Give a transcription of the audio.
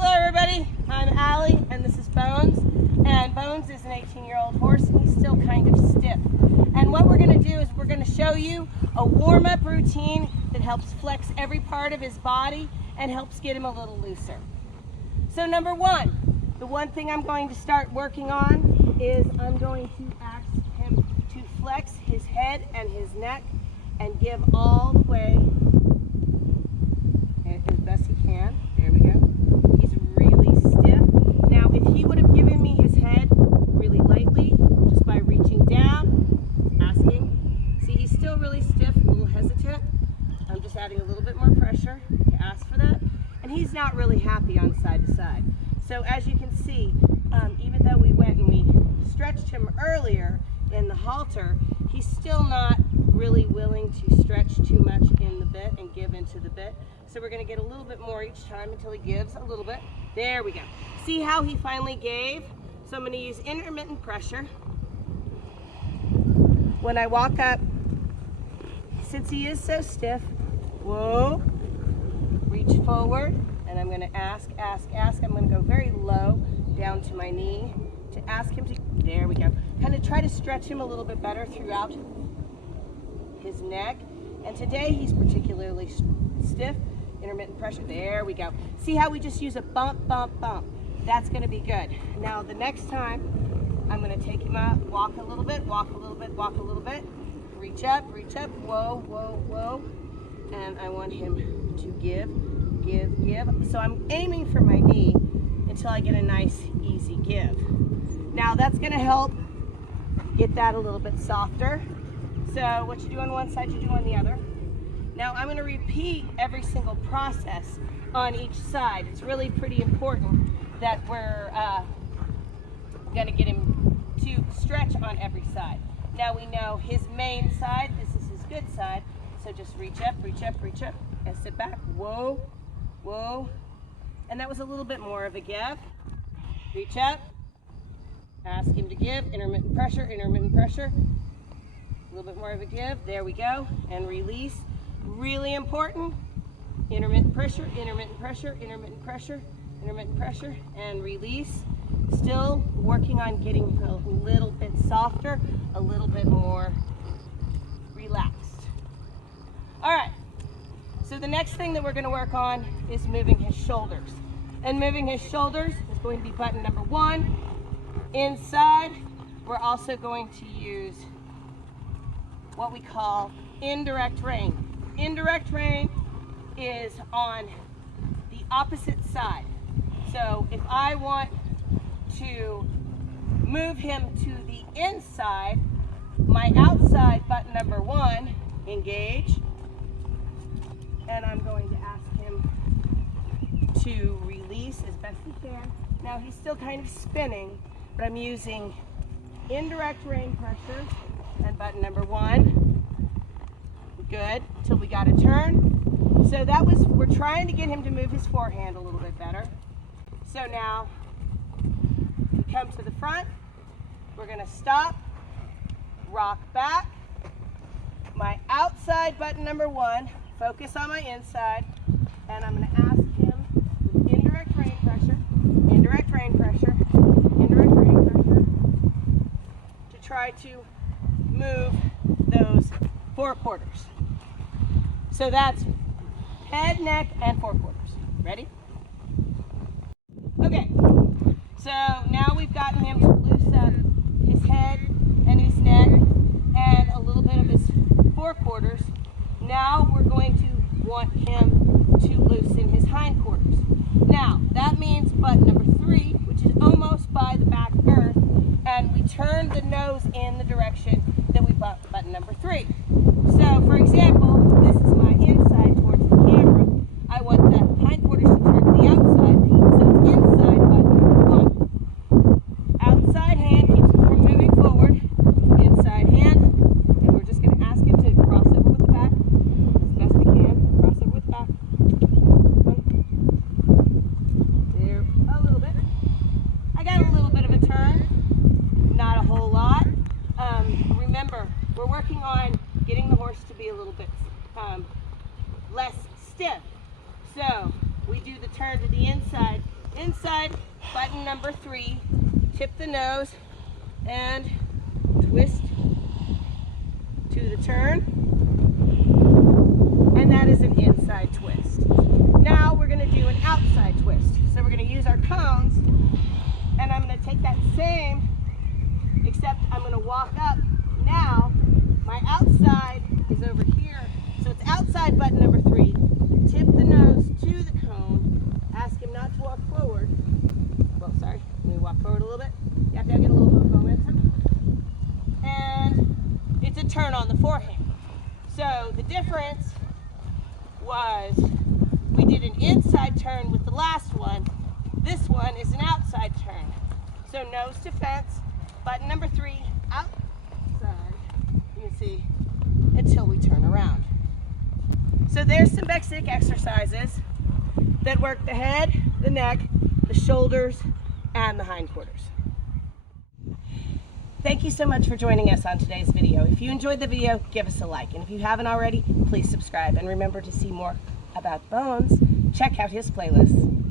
Hello everybody, I'm Allie and this is Bones. And Bones is an 18-year-old horse and he's still kind of stiff. And what we're going to do is we're going to show you a warm-up routine that helps flex every part of his body and helps get him a little looser. So number one, the one thing I'm going to start working on is I'm going to ask him to flex his head and his neck and give all the way as best he can. There we go. He's really stiff. Now if he would have given me his head really lightly, just by reaching down, asking, see he's still really stiff, a little hesitant. I'm just adding a little bit more pressure to ask for that. And he's not really happy on side to side. So as you can see, even though we went and we stretched him earlier in the halter, he's still not really willing to stretch too much in the bit and give into the bit. So we're going to get a little bit more each time until he gives a little bit. There we go. See how he finally gave? So I'm going to use intermittent pressure. When I walk up, since he is so stiff, whoa, reach forward, and I'm going to ask. I'm going to go very low down to my knee to ask him to, there we go. Kind of try to stretch him a little bit better throughout his neck. And today he's particularly stiff. Intermittent pressure, there we go. See how we just use a bump, bump, bump. That's going to be good. Now the next time, I'm going to take him out, walk a little bit, walk a little bit, walk a little bit. Reach up, whoa, whoa, whoa. And I want him to give. So I'm aiming for my knee until I get a nice, easy give. Now that's going to help get that a little bit softer. So what you do on one side, you do on the other. Now I'm going to repeat every single process on each side. It's really pretty important that we're going to get him to stretch on every side. Now we know his main side, this is his good side, so just reach up, and sit back, whoa, whoa. And that was a little bit more of a give. Reach up, ask him to give, intermittent pressure, a little bit more of a give, there we go, and release. Really important, intermittent pressure, and release. Still working on getting a little bit softer, a little bit more relaxed. All right, so the next thing that we're going to work on is moving his shoulders. And moving his shoulders is going to be button number one. Inside, we're also going to use what we call indirect rein. Indirect rein is on the opposite side. So if I want to move him to the inside, my outside button number one, engage, and I'm going to ask him to release as best he can. Now he's still kind of spinning, but I'm using indirect rein pressure and button number one. Good, till we got a turn. So that was, we're trying to get him to move his forehand a little bit better. So now, we come to the front, we're gonna stop, rock back, my outside button number one, focus on my inside, and I'm gonna ask him with indirect rein pressure, to try to move those forequarters. So that's head, neck, and forequarters. Ready? Okay, so now we've gotten him to loose up his head and his neck and a little bit of his forequarters. Now we're going to want him to loosen his hindquarters. Now, that means button number three, which is almost by the back girth, and we turn the nose in the direction that we button number three. So, for example, this is my inside towards the camera. I want the hindquarters to turn to the outside, so it's inside button number one. Outside hand keeps it from moving forward. Inside hand, and we're just going to ask him to cross over with the back as best we can. Cross over with the back. There, a little bit. I got a little bit of a turn, not a whole lot. Remember, we're working on getting the horse to be a little bit less stiff. So we do the turn to the inside inside button number 3, tip the nose and twist to the turn, and that is an inside twist. Now we're going to do an outside twist. So we're going to use our cones, and I'm going to take that same, except I'm going to walk up. Now my outside is over here, so it's outside button number 3. Tip the nose to the cone, ask him not to walk forward. Well, sorry, let me walk forward a little bit. You have to get a little bit of momentum. And it's a turn on the forehand. So the difference was we did an inside turn with the last one. This one is an outside turn. So nose to fence, button number 3, outside, you can see, until we turn around. So there's some basic exercises that work the head, the neck, the shoulders, and the hindquarters. Thank you so much for joining us on today's video. If you enjoyed the video, give us a like. And if you haven't already, please subscribe. And remember, to see more about Bones, check out his playlist.